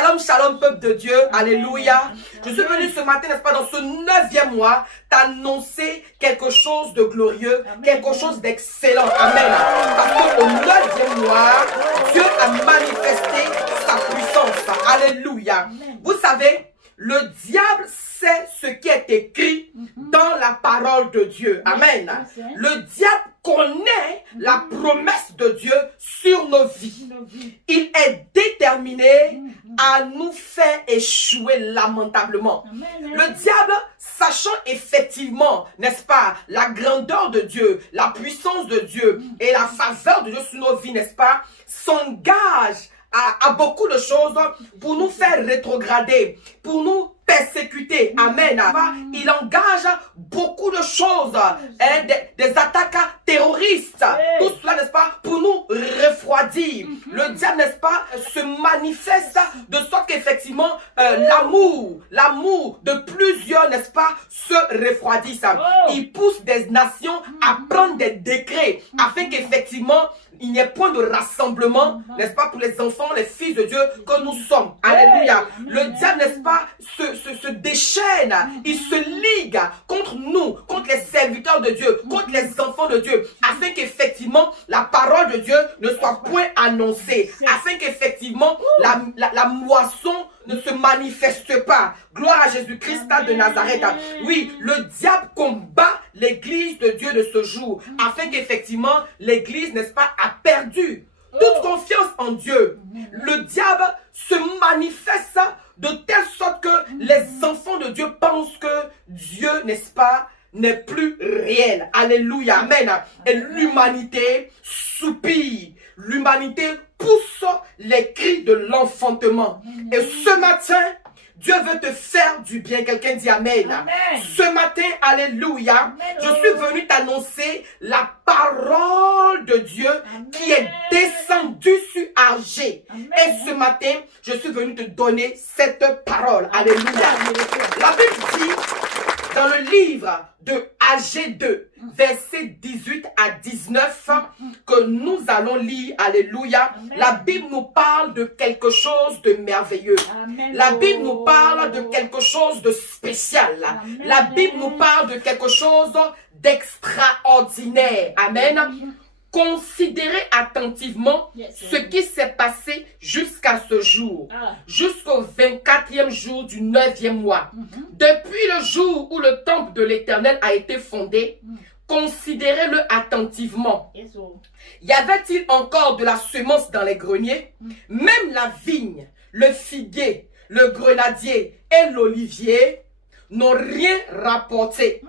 Shalom, shalom, peuple de Dieu. Alléluia. Je suis venu ce matin, n'est-ce pas, dans ce 9e mois, t'annoncer quelque chose de glorieux, quelque chose d'excellent. Amen. Parce qu'au 9e mois, Dieu a manifesté sa puissance. Alléluia. Vous savez, le diable sait ce qui est écrit dans la parole de Dieu. Amen. Le diable connaît la promesse de Dieu sur nos vies. Il est déterminé à nous faire échouer lamentablement. Le diable, sachant effectivement, n'est-ce pas, la grandeur de Dieu, la puissance de Dieu et la faveur de Dieu sur nos vies, n'est-ce pas, s'engage à beaucoup de choses pour nous faire rétrograder, pour nous persécuter. Amen. Il engage beaucoup de choses, hein, des attaques terroristes. Tout cela, n'est-ce pas, pour nous refroidir. Le diable, n'est-ce pas, se manifeste de sorte qu'effectivement, l'amour de plusieurs, n'est-ce pas, se refroidisse. Il pousse des nations à prendre des décrets afin qu'effectivement, il n'y ait point de rassemblement, n'est-ce pas, pour les enfants, les fils de Dieu que nous sommes. Alléluia. Le diable, n'est-ce pas, se déchaîne, il se ligue contre nous, contre les serviteurs de Dieu, contre les enfants de Dieu, afin qu'effectivement, la parole de Dieu ne soit point annoncée, afin qu'effectivement, la moisson ne se manifeste pas. Gloire à Jésus-Christ de Nazareth. Oui, le diable combat l'église de Dieu de ce jour, afin qu'effectivement, l'église, n'est-ce pas, a perdu toute confiance en Dieu. Le diable se manifeste de telle sorte que les enfants de Dieu pensent que Dieu, n'est-ce pas, n'est plus réel. Alléluia. Amen. Et l'humanité soupire. L'humanité pousse les cris de l'enfantement. Et ce matin, Dieu veut te faire du bien. Quelqu'un dit Amen. Amen. Ce matin, alléluia, Amen. Je suis venu t'annoncer la parole de Dieu. Amen. Qui est descendue sur Argé. Et ce matin, je suis venu te donner cette parole. Alléluia. La Bible dit dans le livre de Agé 2, versets 18 à 19, que nous allons lire, alléluia. Amen. La Bible nous parle de quelque chose de merveilleux. Amen. La Bible nous parle de quelque chose de spécial. Amen. La Bible nous parle de quelque chose d'extraordinaire. Amen. Considérez attentivement ce qui s'est passé jusqu'à ce jour, jusqu'au 24e jour du 9e mois. Depuis le jour où le temple de l'Éternel a été fondé, considérez-le attentivement. Y avait-il encore de la semence dans les greniers? Même la vigne, le figuier, le grenadier et l'olivier n'ont rien rapporté.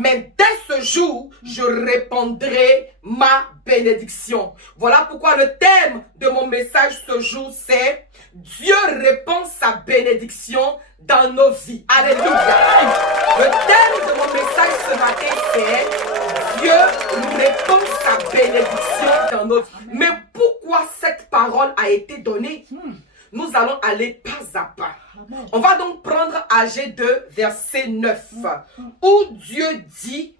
Mais dès ce jour, je répandrai ma bénédiction. Voilà pourquoi le thème de mon message ce jour, c'est Dieu répand sa bénédiction dans nos vies. Alléluia. Le thème de mon message ce matin, c'est Dieu répand sa bénédiction dans nos vies. Mais pourquoi cette parole a été donnée? Nous allons aller pas à pas. On va donc prendre Agé 2, verset 9, où Dieu dit,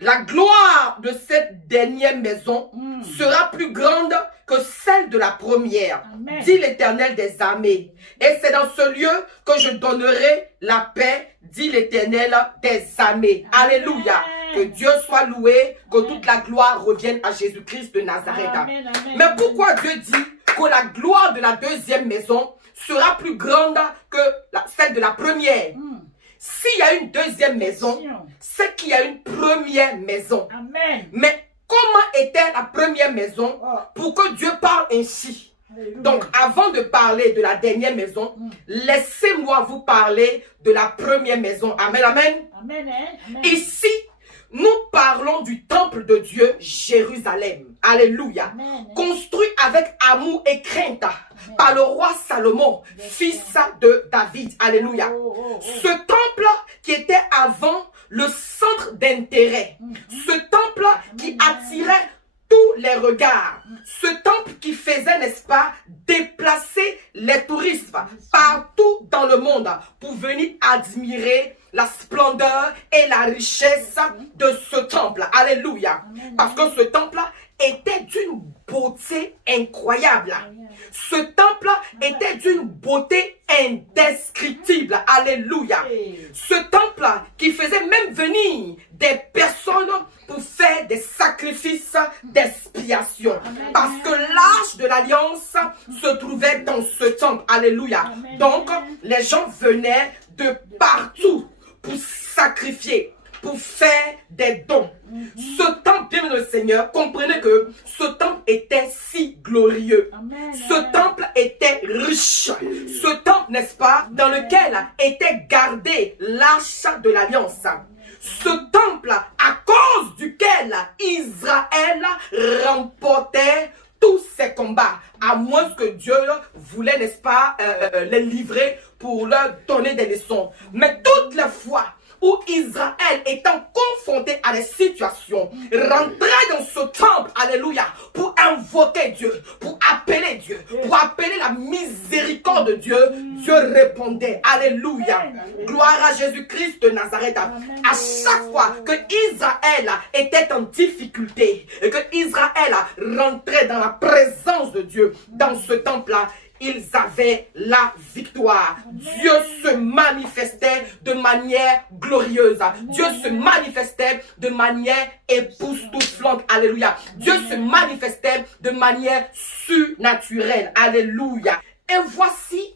la gloire de cette dernière maison sera plus grande que celle de la première, dit l'Éternel des armées. Et c'est dans ce lieu que je donnerai la paix, dit l'Éternel des armées. Alléluia. Que Dieu soit loué, que toute la gloire revienne à Jésus-Christ de Nazareth. Mais pourquoi Dieu dit que la gloire de la deuxième maison sera plus grande que celle de la première? S'il y a une deuxième maison, c'est qu'il y a une première maison. Amen. Mais comment était la première maison pour que Dieu parle ainsi? Donc, avant de parler de la dernière maison, laissez-moi vous parler de la première maison. Amen, amen. Amen, amen. Ici, nous parlons du temple de Dieu, Jérusalem. Alléluia. Amen. Construit avec amour et crainte par le roi Salomon, fils de David. Alléluia. Ce temple qui était avant le centre d'intérêt. Ce temple qui attirait tous les regards. Ce temple qui faisait, n'est-ce pas, déplacer les touristes partout dans le monde pour venir admirer la splendeur et la richesse de ce temple. Alléluia. Parce que ce temple était d'une beauté incroyable. Ce temple était d'une beauté indescriptible. Alléluia. Ce temple qui faisait même venir des personnes pour faire des sacrifices d'expiation. Parce que l'arche de l'alliance se trouvait dans ce temple. Alléluia. Donc, les gens venaient de partout pour sacrifier, pour faire des dons. Ce temple, bien le Seigneur, comprenez que ce temple était si glorieux. Ce temple était riche. Ce temple, n'est-ce pas, dans lequel était gardée l'arche de l'alliance. Ce temple à cause duquel Israël remportait tous ses combats, à moins que Dieu voulait, n'est-ce pas, les livrer pour leur donner des leçons. Mais toutes les fois où Israël, étant confronté à des situations, rentrait dans ce temple, alléluia, pour invoquer Dieu, pour appeler Dieu, pour appeler la miséricorde de Dieu, Dieu répondait, alléluia, gloire à Jésus-Christ de Nazareth. À chaque fois que Israël était en difficulté et que Israël rentrait dans la présence de Dieu, dans ce temple-là, ils avaient la victoire. Dieu se manifestait de manière glorieuse. Dieu se manifestait de manière époustouflante. Alléluia. Dieu se manifestait de manière surnaturelle. Alléluia. Et voici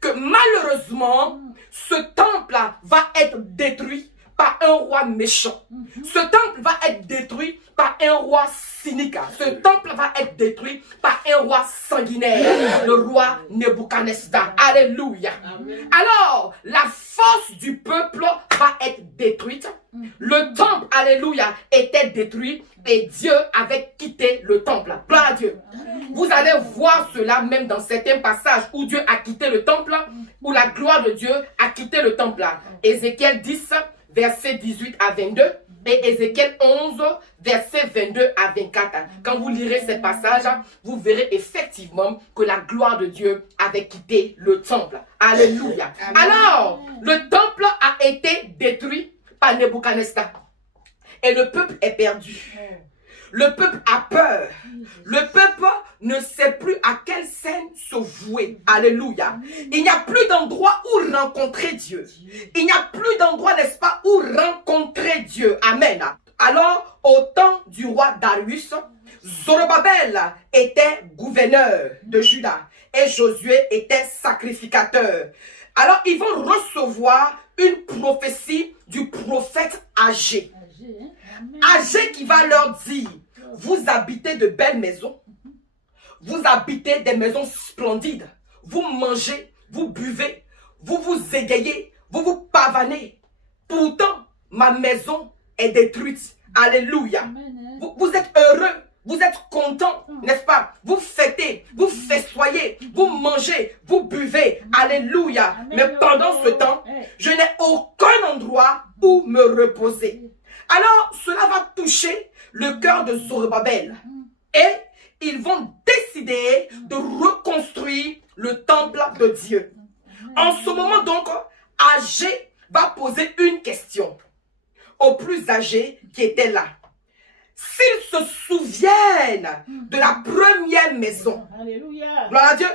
que malheureusement, ce temple va être détruit par un roi méchant. Ce temple va être détruit par un roi cynique. Ce temple va être détruit par un roi sanguinaire, le roi Nebuchadnezzar. Alléluia. Alors, la force du peuple va être détruite. Le temple, alléluia, était détruit et Dieu avait quitté le temple. Gloire à Dieu. Vous allez voir cela même dans certains passages où Dieu a quitté le temple, où la gloire de Dieu a quitté le temple. Ézéchiel 10, versets 18 à 22 et Ézéchiel 11, versets 22 à 24. Quand vous lirez ces passages, vous verrez effectivement que la gloire de Dieu avait quitté le temple. Alléluia. Alors, le temple a été détruit par Nebuchadnezzar et le peuple est perdu. Le peuple a peur. Le peuple ne sait plus à quelle scène se vouer. Alléluia. Il n'y a plus d'endroit où rencontrer Dieu. Il n'y a plus d'endroit, n'est-ce pas, où rencontrer Dieu. Amen. Alors, au temps du roi Darius, Zorobabel était gouverneur de Juda et Josué était sacrificateur. Alors, ils vont recevoir une prophétie du prophète Agé. Agé qui va leur dire, vous habitez de belles maisons, vous habitez des maisons splendides, vous mangez, vous buvez, vous vous égayez, vous vous pavanez. Pourtant, ma maison est détruite. Alléluia. Vous êtes heureux, vous êtes content, n'est-ce pas? Vous fêtez, vous festoyez, vous mangez, vous buvez. Alléluia. Mais pendant ce temps, je n'ai aucun endroit où me reposer. Alors, cela va toucher le cœur de Zorobabel. Et ils vont décider de reconstruire le temple de Dieu. En ce moment donc, Agé va poser une question aux plus âgés qui étaient là. S'ils se souviennent de la première maison, gloire à Dieu,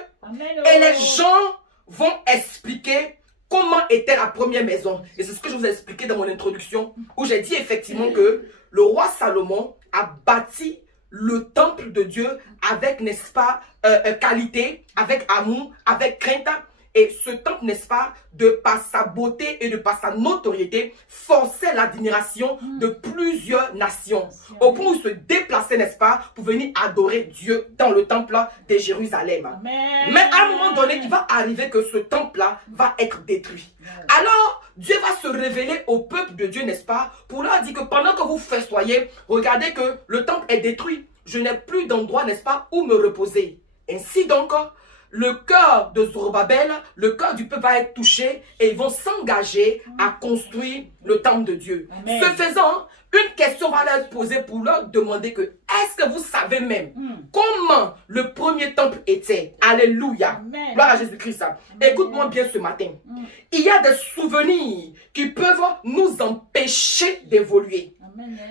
et les gens vont expliquer comment était la première maison. Et c'est ce que je vous ai expliqué dans mon introduction, où j'ai dit effectivement que le roi Salomon a bâti le temple de Dieu avec, n'est-ce pas, qualité, avec amour, avec crainte. Et ce temple, n'est-ce pas, de par sa beauté et de par sa notoriété, forçait l'admiration de plusieurs nations. Au point où se déplaçaient, n'est-ce pas, pour venir adorer Dieu dans le temple de Jérusalem. Amen. Mais à un moment donné, il va arriver que ce temple-là va être détruit. Alors, Dieu va se révéler au peuple de Dieu, n'est-ce pas, pour leur dire que pendant que vous festoyez, regardez que le temple est détruit. Je n'ai plus d'endroit, n'est-ce pas, où me reposer. Ainsi donc, le cœur de Zorobabel, le cœur du peuple va être touché et ils vont s'engager à construire le temple de Dieu. Amen. Ce faisant, une question va leur être posée pour leur demander que est-ce que vous savez même comment le premier temple était? Alléluia. Amen. Gloire à Jésus-Christ. Écoute-moi bien ce matin. Il y a des souvenirs qui peuvent nous empêcher d'évoluer.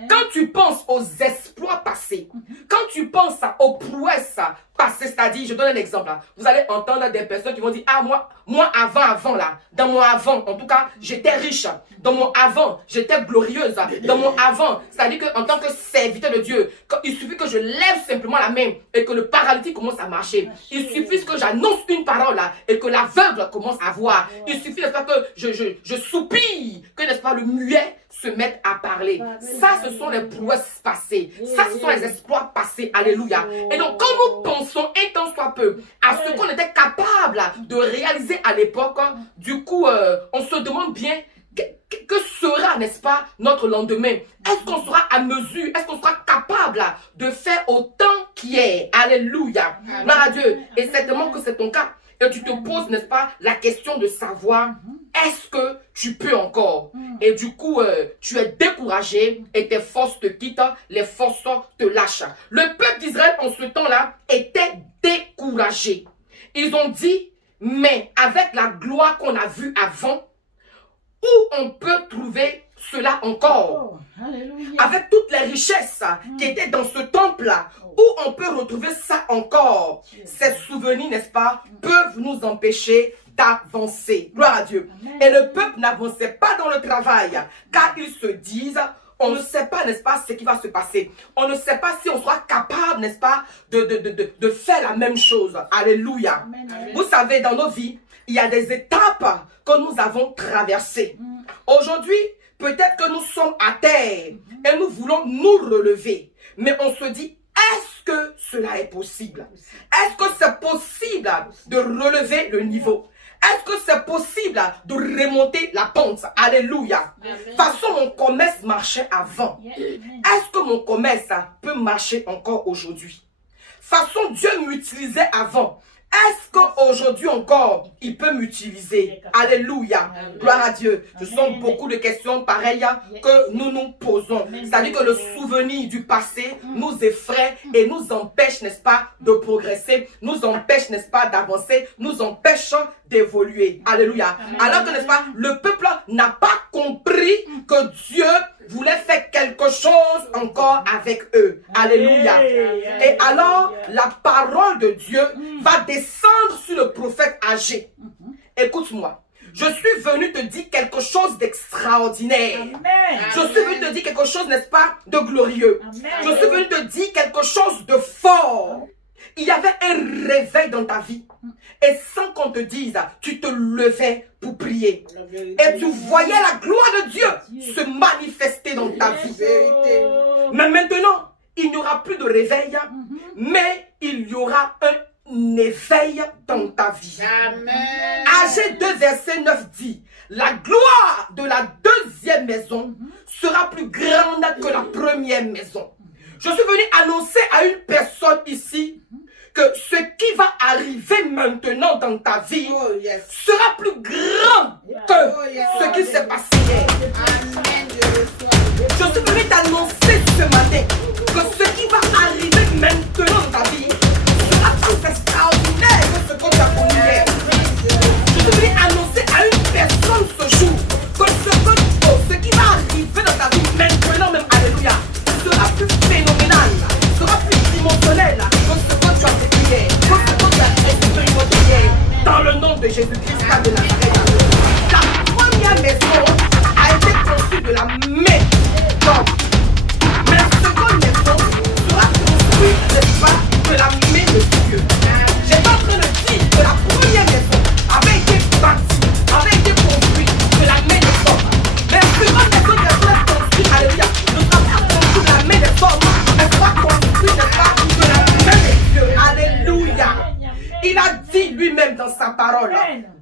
Quand tu penses aux exploits passés, quand tu penses aux prouesses passées, c'est-à-dire, je donne un exemple, là, vous allez entendre des personnes qui vont dire, ah moi avant là, dans mon avant, en tout cas, j'étais riche, dans mon avant, j'étais glorieuse, dans mon avant, c'est-à-dire qu'en tant que serviteur de Dieu, il suffit que je lève simplement la main et que le paralytique commence à marcher. Il suffit que j'annonce une parole là, et que l'aveugle commence à voir. Il suffit, n'est-ce pas, que je soupire, que, n'est-ce pas, le muet se mette à parler. Ça, ce sont les prouesses passées. Ça, ce sont les exploits passés. Alléluia. Et donc, quand nous pensons un tant soit peu à ce qu'on était capable de réaliser à l'époque, du coup, on se demande bien que sera, n'est-ce pas, notre lendemain. Est-ce qu'on sera à mesure, est-ce qu'on sera capable de faire autant qui est. Alléluia. Gloire à Dieu. Et certainement que c'est ton cas. Et tu te poses, n'est-ce pas, la question de savoir, est-ce que tu peux encore? Et du coup, tu es découragé et tes forces te quittent, les forces te lâchent. Le peuple d'Israël, en ce temps-là, était découragé. Ils ont dit, mais avec la gloire qu'on a vue avant, où on peut trouver cela encore? Avec toutes les richesses qui étaient dans ce temple-là, où on peut retrouver ça encore? Ces souvenirs, n'est-ce pas, peuvent nous empêcher d'avancer. Gloire à Dieu. Et le peuple n'avançait pas dans le travail, car ils se disent, on ne sait pas, n'est-ce pas, ce qui va se passer. On ne sait pas si on sera capable, n'est-ce pas, de faire la même chose. Alléluia. Vous savez, dans nos vies, il y a des étapes que nous avons traversées. Aujourd'hui, peut-être que nous sommes à terre et nous voulons nous relever. Mais on se dit, est-ce que cela est possible? Est-ce que c'est possible de relever le niveau? Est-ce que c'est possible de remonter la pente? Alléluia. De toute façon, mon commerce marchait avant. Est-ce que mon commerce peut marcher encore aujourd'hui? De toute façon, Dieu m'utilisait avant. Est-ce qu'aujourd'hui encore, il peut m'utiliser? Alléluia. Gloire à Dieu. Ce sont beaucoup de questions pareilles que nous nous posons. C'est-à-dire que le souvenir du passé nous effraie et nous empêche, n'est-ce pas, de progresser, nous empêche, n'est-ce pas, d'avancer, nous empêche d'évoluer. Alléluia. Alors que, n'est-ce pas, le peuple n'a pas compris que Dieu voulait faire quelque chose encore avec eux. Alléluia. Et alors, la parole de Dieu va descendre sur le prophète âgé. Écoute-moi. Je suis venu te dire quelque chose d'extraordinaire. Je suis venu te dire quelque chose, n'est-ce pas, de glorieux. Je suis venu te dire quelque chose de fort. Il y avait un réveil dans ta vie. Et sans qu'on te dise, tu te levais pour prier. Et tu voyais la gloire de Dieu se manifester dans ta vie. Mais maintenant, il n'y aura plus de réveil, mais il y aura un éveil dans ta vie. Âgé 2, verset 9 dit, la gloire de la deuxième maison sera plus grande que la première maison. Je suis venu annoncer à une personne ici que ce qui va arriver maintenant dans ta vie sera plus grand que ce qui s'est passé hier. Je suis venu t'annoncer ce matin que ce qui va arriver maintenant dans ta vie sera plus extraordinaire que ce que tu as connu hier. Je suis venu annoncer à une personne ce jour que ce qui va arriver dans ta vie maintenant même, alléluia, sera plus phénoménal, sera plus dimensionnel que ce que tu as vécu hier, que ce que tu as expérimenté hier. Dans le nom de Jésus-Christ de Nazareth. La première maison a été construite de la main d'homme. Mais la seconde maison sera construite, n'est-ce pas, de la main de Dieu. J'étais en train de dire que la première maison avait été bâtie, avait été construite de la main des hommes. Mais la seconde maison qui a été construite, alléluia, ne sera pas construite de la main des hommes, elle sera construite, n'est-ce pas, de la main de Dieu. Alléluia. Il a dit lui-même dans sa parole,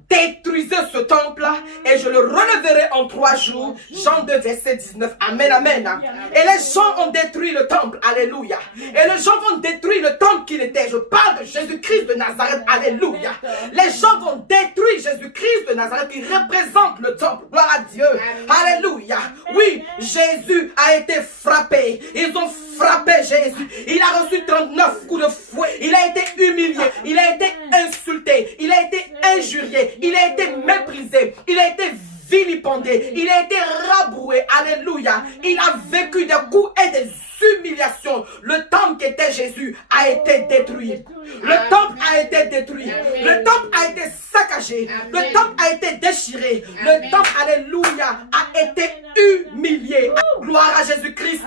détruisez ce temple et je le releverai en 3 jours. Jean 2, verset 19. Amen, amen. Et les gens ont détruit le temple. Alléluia. Et les gens vont détruire le temple qu'il était. Je parle de Jésus-Christ de Nazareth. Alléluia. Les gens vont détruire Jésus-Christ de Nazareth qui représente le temple. Gloire à Dieu. Alléluia. Oui, Jésus a été frappé. Ils ont frappé Jésus. Il a reçu 39 coups de fouet. Il a été humilié. Il a été insulté. Il a été injurié. Il a été méprisé. Il a été vilipendé, il a été rabroué, alléluia. Il a vécu des coups et des humiliations. Le temple qui était Jésus a été détruit. Le temple a été détruit. Le temple a été saccagé. Le temple a été déchiré. Le temple, alléluia, a été humilié. Gloire à Jésus-Christ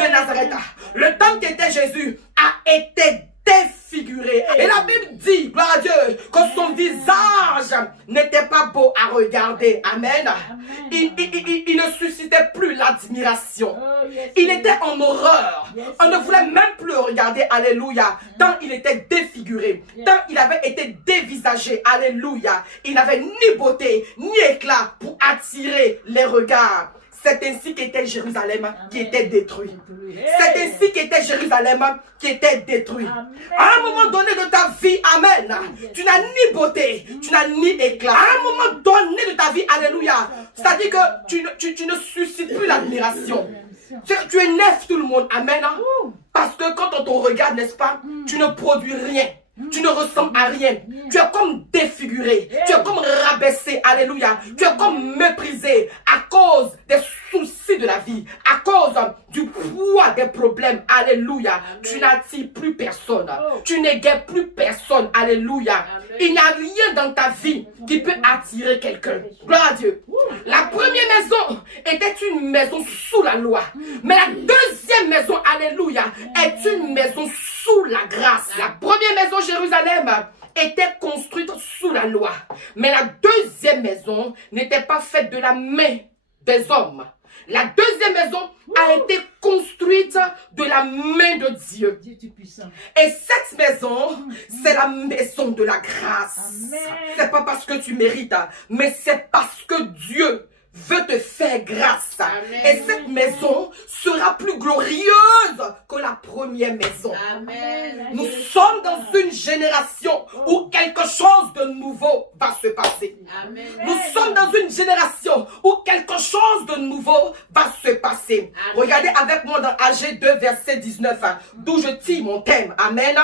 de Nazareth. Le temple qui était Jésus a été défiguré. Et la Bible dit, gloire à Dieu, que son visage n'était pas beau à regarder. Amen. Il ne suscitait plus l'admiration. Il était en horreur. On ne voulait même plus le regarder. Alléluia. Tant il était défiguré. Tant il avait été dévisagé. Alléluia. Il n'avait ni beauté, ni éclat pour attirer les regards. C'est ainsi qu'était Jérusalem qui était détruit. C'est ainsi qu'était Jérusalem qui était détruit. À un moment donné de ta vie, amen, tu n'as ni beauté, tu n'as ni éclat. À un moment donné de ta vie, alléluia, c'est-à-dire que tu ne suscites plus l'admiration. Tu énerves tout le monde, amen. Parce que quand on te regarde, n'est-ce pas, tu ne produis rien. Tu ne ressembles à rien. Tu es comme défiguré. Tu es comme rabaissé. Alléluia. Tu es comme méprisé à cause des soucis de la vie. À cause du poids des problèmes. Alléluia. Amen. Tu n'attires plus personne. Tu n'égayes plus personne. Alléluia. Amen. Il n'y a rien dans ta vie qui peut attirer quelqu'un. Gloire à Dieu. La première maison était une maison sous la loi. Mais la deuxième maison, alléluia, est une maison sous la grâce. La première maison, Jérusalem, était construite sous la loi. Mais la deuxième maison n'était pas faite de la main des hommes. La deuxième maison a été construite de la main de Dieu. Et cette maison, c'est la maison de la grâce. C'est pas parce que tu mérites, mais c'est parce que Dieu veut te faire grâce. Amen. Et cette maison sera plus glorieuse que la première maison. Amen. Nous sommes dans une génération où quelque chose de nouveau va se passer. Amen. Nous sommes dans une génération où quelque chose de nouveau va se passer. Amen. Regardez avec moi dans AG 2 verset 19, d'où je tire mon thème. Amen.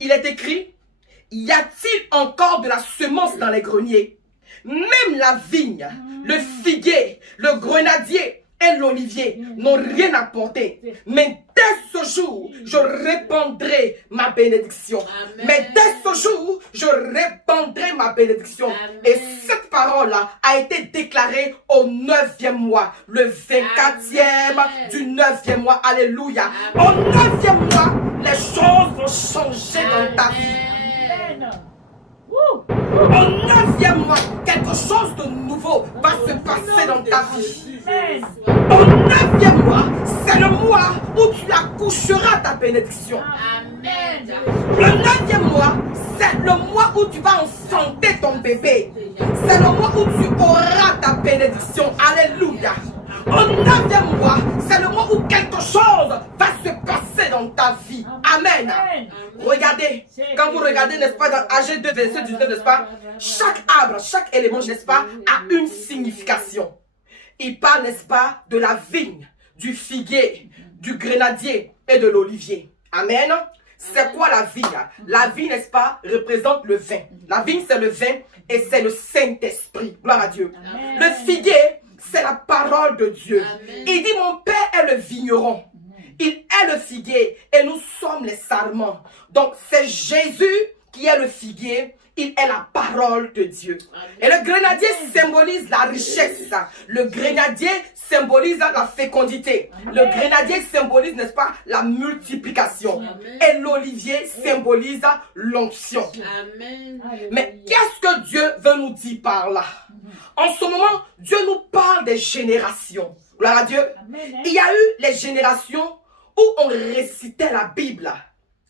Il est écrit, y a-t-il encore de la semence dans les greniers? Même la vigne, le figuier, le grenadier et l'olivier n'ont rien apporté. Mais dès ce jour, je répandrai ma bénédiction. Amen. Mais dès ce jour, je répandrai ma bénédiction. Amen. Et cette parole-là a été déclarée au 9e mois, le 24e du 9e mois. Alléluia. Amen. Au 9e mois, les choses vont changer dans ta vie. Au 9e mois, quelque chose de nouveau va se passer dans ta vie. Au 9e mois, c'est le mois où tu accoucheras ta bénédiction. Amen. Le 9e mois, c'est le mois où tu vas enfanter ton bébé. C'est le mois où tu auras ta bénédiction. Alléluia. Au 9e mois, c'est le mois où quelque chose va se passer dans ta vie. Amen. Amen. Regardez, quand vous regardez, n'est-ce pas, dans AG 2, verset 19, n'est-ce pas, chaque arbre, chaque élément, n'est-ce pas, a une signification. Il parle, n'est-ce pas, de la vigne, du figuier, du grenadier et de l'olivier. Amen. C'est quoi la vigne? La vigne, n'est-ce pas, représente le vin. La vigne, c'est le vin et c'est le Saint-Esprit. Gloire à Dieu. Amen. Le figuier, c'est la parole de Dieu. Amen. Il dit, mon Père est le vigneron. Il est le figuier et nous sommes les sarments. Donc, c'est Jésus qui est le figuier. Il est la parole de Dieu. Amen. Et le grenadier symbolise la richesse. Le grenadier symbolise la fécondité. Amen. Le grenadier symbolise, n'est-ce pas, la multiplication. Amen. Et l'olivier symbolise l'onction. Mais qu'est-ce que Dieu veut nous dire par là? En ce moment, Dieu nous parle des générations. Gloire à Dieu. Amen. Il y a eu les générations où on récitait la Bible.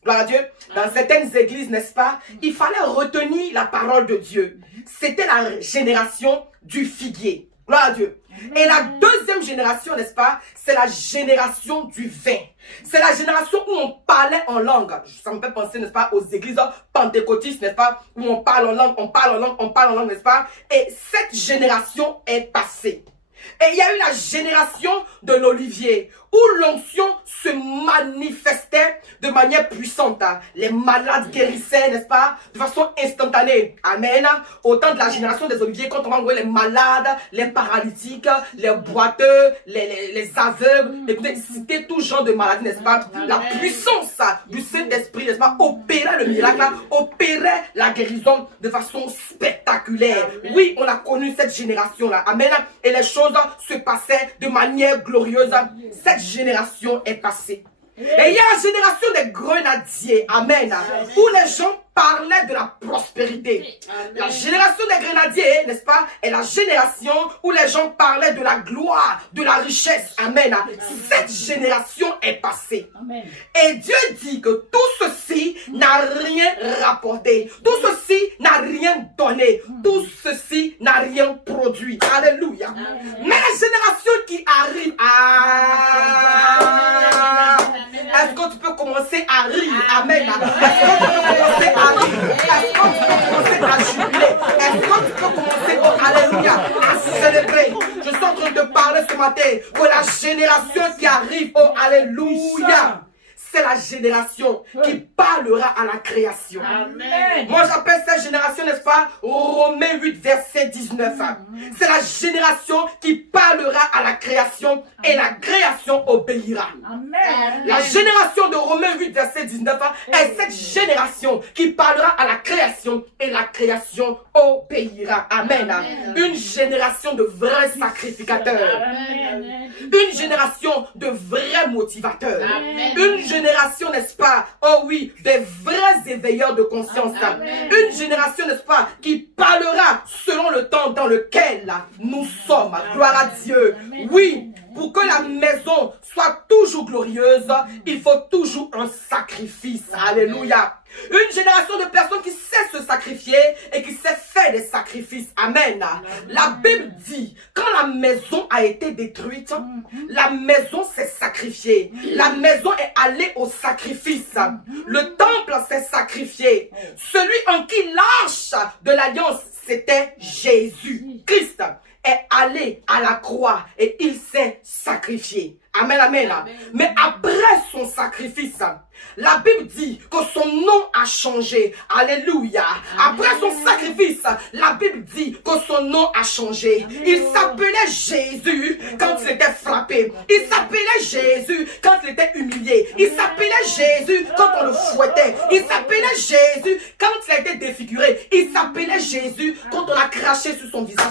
Gloire à Dieu. Dans certaines églises, n'est-ce pas, il fallait retenir la parole de Dieu. C'était la génération du figuier. Gloire à Dieu. Et la deuxième génération, n'est-ce pas, c'est la génération du vin. C'est la génération où on parlait en langue. Ça me fait penser, n'est-ce pas, aux églises pentecôtistes, n'est-ce pas, où on parle en langue, on parle en langue, on parle en langue, n'est-ce pas. Et cette génération est passée. Et il y a eu la génération de l'olivier, où l'onction se manifestait de manière puissante. Les malades guérissaient, n'est-ce pas, de façon instantanée. Amen. Au temps de la génération des Oliviers, quand on va envoyer les malades, les paralytiques, les boiteux, les aveugles, écoutez, c'était tout genre de maladies, n'est-ce pas? La puissance du Saint-Esprit, n'est-ce pas, opérait le miracle, opérait la guérison de façon spectaculaire. Oui, on a connu cette génération-là. Amen. Et les choses se passaient de manière glorieuse. Cette génération est passée. Et il y a la génération des grenadiers, amen, où les gens parlaient de la prospérité. La génération des grenadiers, n'est-ce pas, est la génération où les gens parlaient de la gloire, de la richesse, amen. Cette génération est passée. Et Dieu dit que tout ceci n'a rien rapporté, tout ceci n'a rien donné, tout ceci n'a rien produit. Alléluia. Mais la génération qui arrive, est-ce que tu peux commencer à rire? Amen. Est-ce que tu peux commencer à rire? Est-ce que tu peux commencer à jubiler? Est-ce que tu peux commencer, oh alléluia, à célébrer? Je suis en train de parler ce matin que la génération qui arrive, oh alléluia, c'est la génération qui parlera à la création. Amen. Moi j'appelle cette génération, n'est-ce pas, Romains 8, verset 19. C'est la génération qui parlera à la création et la création obéira. Amen. La génération de Romains 8, verset 19 est cette génération qui parlera à la création et la création obéira. Amen. Amen. Une génération de vrais sacrificateurs. Amen. Une génération de vrais motivateurs. Amen. Une génération, n'est-ce pas, oh oui, des vrais éveilleurs de conscience. Amen. Une génération, n'est-ce pas, qui parlera selon le temps dans lequel nous sommes. Gloire à Dieu. Amen. Oui, pour que la maison soit toujours glorieuse, il faut toujours un sacrifice. Alléluia. Une génération de personnes qui sait se sacrifier et qui sait faire des sacrifices. Amen. La Bible dit, quand la maison a été détruite, la maison s'est sacrifiée. La maison est allée au sacrifice. Le temple s'est sacrifié. Celui en qui l'arche de l'alliance, c'était Jésus. Christ est allé à la croix et il s'est sacrifié. Amen, amen, amen. Mais après son sacrifice, la Bible dit que son nom a changé. Alléluia. Après son sacrifice, la Bible dit que son nom a changé. Il s'appelait Jésus quand il était frappé. Il s'appelait Jésus quand il était humilié. Il s'appelait Jésus quand on le fouettait. Il s'appelait Jésus quand il a été défiguré. Il s'appelait Jésus quand on a craché sur son visage.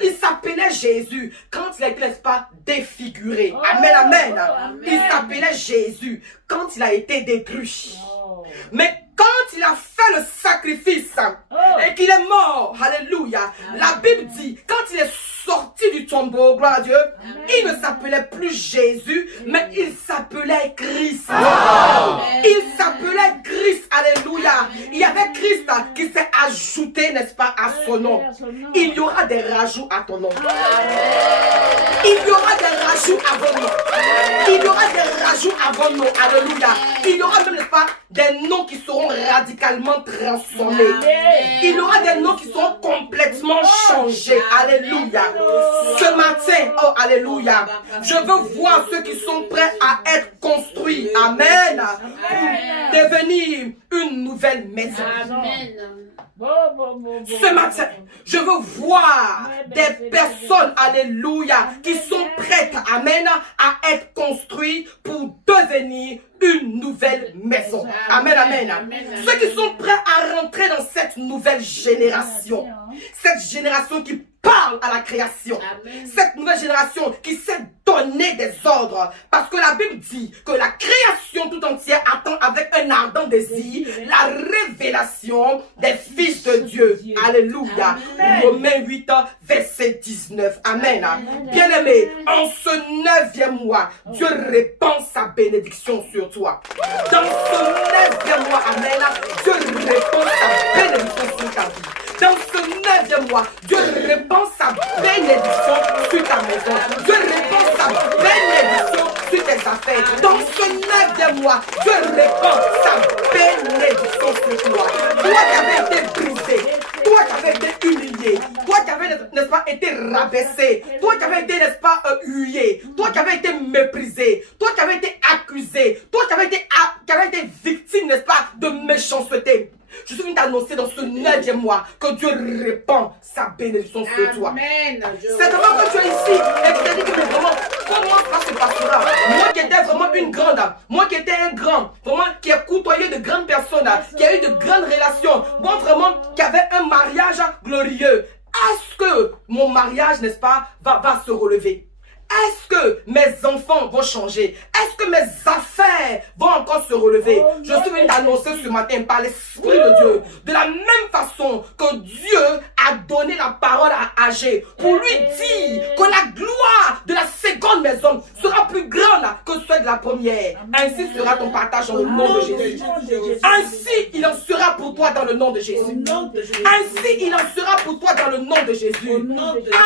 Il s'appelait Jésus quand il a été, n'est-ce pas, défiguré. Amen, amen. Il s'appelait Jésus quand il a été détruit. Mais quand il a fait le sacrifice et qu'il est mort, alléluia, la Bible dit, quand il est sorti du tombeau, gloire à Dieu, il ne s'appelait plus Jésus, mais il s'appelait Christ. Il s'appelait Christ, alléluia. Il y avait Christ qui s'est ajouté, n'est-ce pas, à son nom. Il y aura des rajouts à ton nom. Il y aura des rajouts à vos noms. Il y aura des rajouts à vos noms, alléluia. Il y aura même, n'est-ce pas, des noms qui seront radicalement transformés. Il y aura des noms qui seront complètement changés. Alléluia. Ce matin, oh alléluia, je veux voir ceux qui sont prêts à être construits. Amen. Pour devenir une nouvelle maison. Ce matin, je veux voir des personnes, alléluia, qui sont prêtes, amen, à être construites pour devenir une nouvelle maison. Amen, amen. Ceux qui sont prêts à rentrer dans cette nouvelle génération. Cette génération qui parle à la création. Amen. Cette nouvelle génération qui sait donner des ordres. Parce que la Bible dit que la création tout entière attend avec un ardent désir la révélation des fils de Dieu. Alléluia. Romains 8, verset 19. Amen. Bien-aimé, en ce 9e mois, Dieu répand sa bénédiction sur toi. Dans ce 9e mois, amen, Dieu répand sa bénédiction sur ta vie. Dans ce 9e mois, Dieu répand sa bénédiction sur ta maison. Dieu répand sa bénédiction sur tes affaires. Dans ce 9e mois, Dieu répand sa bénédiction sur toi. Toi qui avais été brisé, toi qui avais été humilié, toi qui avais, n'est-ce pas, été rabaissé, toi qui avais été, n'est-ce pas, huillé, toi qui avais été méprisé, toi qui avais été accusé, toi qui avais été victime, n'est-ce pas, de méchanceté. Je suis venu t'annoncer dans ce 9e mois que Dieu répand sa bénédiction sur toi. C'est vraiment que tu es ici et tu t'es dit que vraiment, comment ça se passera? Moi qui étais vraiment une grande, moi qui étais un grand, vraiment qui a côtoyé de grandes personnes, qui a eu de grandes relations, moi vraiment qui avait un mariage glorieux. Est-ce que mon mariage, n'est-ce pas, va se relever? Est-ce que mes enfants vont changer? Est-ce que mes affaires vont encore se relever? Je suis venu t'annoncer ce matin par l'Esprit de Dieu. De la même façon que Dieu a donné la parole à Agé pour lui dire que la gloire de la seconde maison sera plus grande que celle de la première. Ainsi sera ton partage dans le nom de Jésus. Ainsi il en sera pour toi dans le nom de Jésus. Ainsi il en sera pour toi dans le nom de Jésus.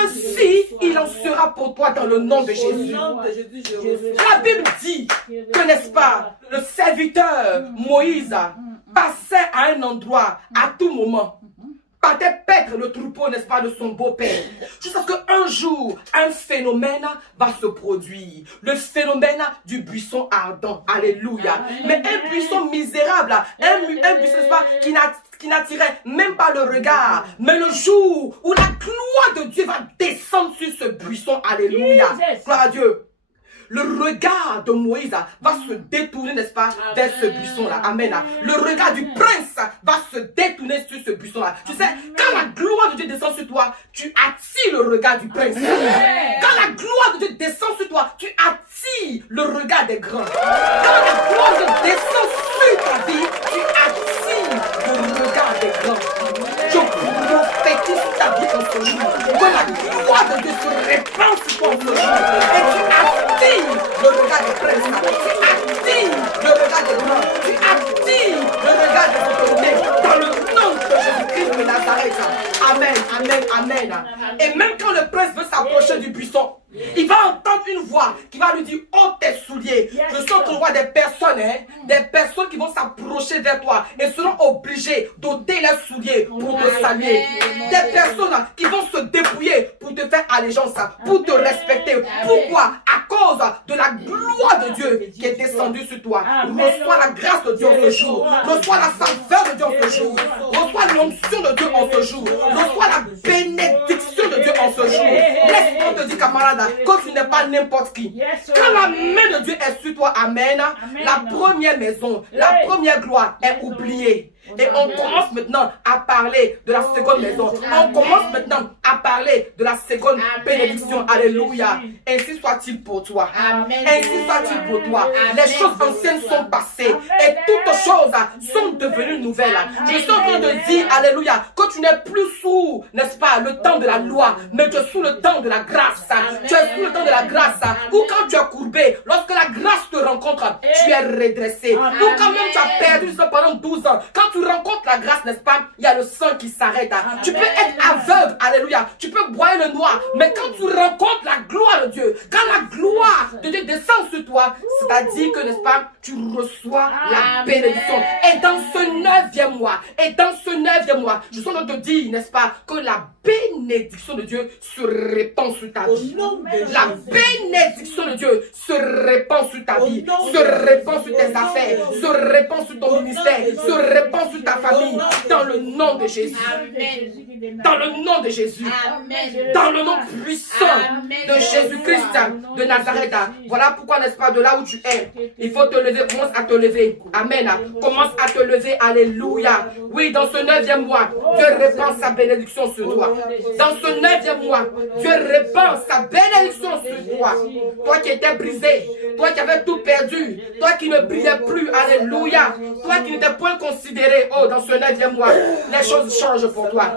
Ainsi il en sera pour toi dans le nom de Jésus. La Bible dit que, n'est-ce pas, le serviteur Moïse passait à un endroit à tout moment, partait paître le troupeau, n'est-ce pas, de son beau-père. Jusqu'à ce qu'un jour, un phénomène va se produire. Le phénomène du buisson ardent. Alléluia. Mais un buisson misérable, un buisson, n'est-ce pas, qui n'attirait même pas le regard. Mais le jour où la gloire de Dieu va descendre sur ce buisson, alléluia, gloire à Dieu, le regard de Moïse va se détourner, n'est-ce pas, vers ce buisson-là. Amen. Le regard du prince va se détourner sur ce buisson-là. Tu sais, quand la gloire de Dieu descend sur toi, tu attires le regard du prince. Quand la gloire de Dieu descend sur toi, tu attires le regard des grands. Quand la gloire de Dieu descend sur ta vie, tu attires le regard des grands. Je prophétise ta vie en ce jour. Que la gloire de Dieu se répand sur toi en ce jour. Et tu attires le regard des princes. Tu attires le regard des grands. Tu attires le regard des autorités. Dans le nom de Jésus-Christ de Nazareth. Amen, amen, amen. Et même quand le prince veut s'approcher du buisson, il va entendre une voix qui va lui dire: ôte tes souliers. Je sens qu'on voit des personnes qui vont s'approcher vers toi et seront obligées d'ôter leurs souliers pour te saluer. Des personnes qui vont se dépouiller pour te faire allégeance, pour te respecter. Pourquoi? À cause de la gloire de Dieu qui est descendue sur toi. Reçois la grâce de Dieu en ce jour. Reçois la faveur de Dieu en ce jour. Reçois l'onction de Dieu en ce jour. Reçois la bénédiction de Dieu en ce jour. Laisse-moi te dire, camarade, que tu n'es pas n'importe qui. Quand la main de Dieu est sur toi, amen, la première maison, la première gloire est oubliée. Et on commence maintenant à parler de la seconde maison. On commence maintenant à parler de la seconde bénédiction. Alléluia. Ainsi soit-il pour toi. Ainsi soit-il pour toi. Les choses anciennes sont passées et toutes choses sont devenues nouvelles. Je suis en train de dire, alléluia, que tu n'es plus sous, n'est-ce pas, le temps de la loi, mais tu es sous le temps de la grâce. Tu es sous le temps de la grâce. Ou quand tu es courbé, lorsque la grâce te rencontre, tu es redressé. Ou quand même tu as perdu ça pendant 12 ans. Quand tu rencontres la grâce, n'est-ce pas, il y a le sang qui s'arrête. Tu peux être aveugle, alléluia. Tu peux broyer le noir. Mais quand tu rencontres la gloire de Dieu, quand la gloire de Dieu descend sur toi, c'est-à-dire que, n'est-ce pas, tu reçois la bénédiction. Et dans ce 9e mois, je suis en train de te dire, n'est-ce pas, que la bénédiction de Dieu se répand sur ta vie. La bénédiction de Dieu se répand sur ta vie, se répand sur tes affaires, se répand sur ton ministère, se répand sur ta famille, dans le nom de Jésus. Dans le nom de Jésus. Dans le nom puissant de Jésus-Christ de Nazareth. Voilà pourquoi, n'est-ce pas, de là où tu es, il faut te lever. Commence à te lever. Amen. Commence à te lever. Alléluia. Oui, dans ce 9e mois, Dieu répand sa bénédiction sur toi. Dans ce 9e mois, Dieu répand sa bénédiction sur toi. Toi qui étais brisé, toi qui avais tout perdu, toi qui ne brillais plus. Alléluia. Toi qui n'étais point considéré. Oh, dans ce 9e mois, les choses changent pour toi.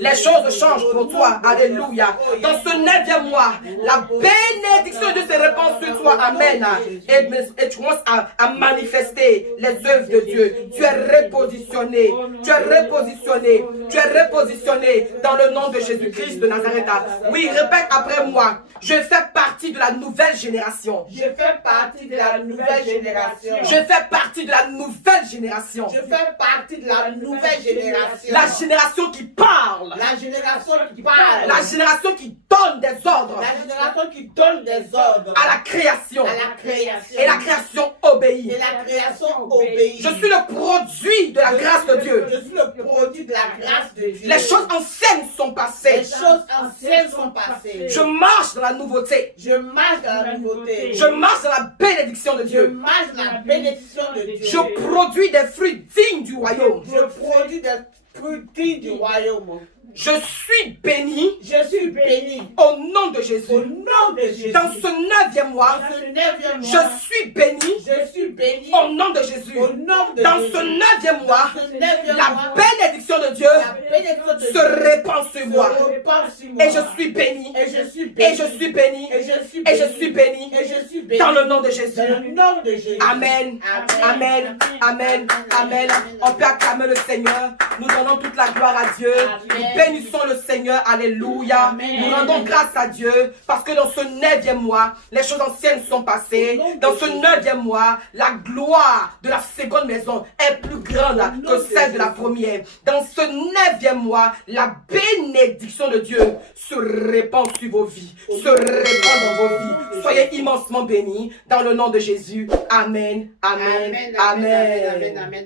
Les choses changent pour toi. Alléluia. Dans ce 9e mois, la bénédiction de Dieu se répand sur toi. Amen. Et tu commences à manifester les œuvres de Dieu. Tu es repositionné. Tu es repositionné. Tu es repositionné dans le nom de Jésus-Christ de Nazareth. Oui, répète après moi. Je fais partie de la nouvelle génération. Je fais partie de la nouvelle génération. Je fais partie de la nouvelle génération. Je fais partie de la nouvelle génération. La génération qui parle. La génération qui parle. La génération qui donne des ordres La génération qui donne des ordres à la création. à la création. Et la création obéit. Et la création obéit. Je suis le produit de la grâce de Dieu. Je suis le produit de la grâce de Dieu. Les choses anciennes sont Les passées. choses anciennes sont passées. Je marche dans la nouveauté. Je marche dans la nouveauté. Je marche dans la bénédiction de Je Dieu. marche dans la bénédiction de Dieu. Je produis des fruits dignes du royaume. Je produis des fruits du royaume. Je suis béni Je suis béni au nom de au Jésus. nom de Jésus. Dans ce 9e mois, Dans ce 9e mois, je suis béni je suis béni au nom de Jésus. au nom de Dans Jésus. ce 9e mois, Dans ce 9e la mois, bénédiction de Dieu la bénédiction de se Dieu répand sur moi. se répand sur moi. Et je suis béni. Et je suis béni. Et je suis béni. Et je suis Et je béni. suis béni. Et je suis béni. Dans le nom de Jésus. Dans le nom de Jésus. Amen. Amen. Amen. Amen. On peut acclamer le Seigneur. Nous donnons toute la gloire à Dieu. Nous bénissons le Seigneur. Alléluia. Nous rendons grâce à Dieu parce que dans ce 9e mois, les choses anciennes sont passées. Dans ce 9e mois, la gloire de la seconde maison est plus grande que celle de la première. Dans ce 9e mois, la bénédiction de Dieu se répand sur vos vies, se répand dans vos vies. Soyez immensement bénis dans le nom de Jésus. Amen. Amen. Amen. Amen. Amen.